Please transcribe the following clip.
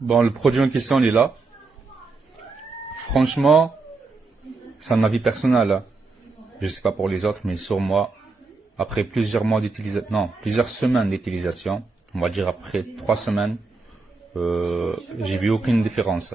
Bon, le produit en question, il est là. Franchement, c'est un avis personnel, hein. Je sais pas pour les autres, mais sur moi, après plusieurs mois d'utilisation, non, plusieurs semaines d'utilisation, on va dire après 3 semaines, j'ai vu aucune différence.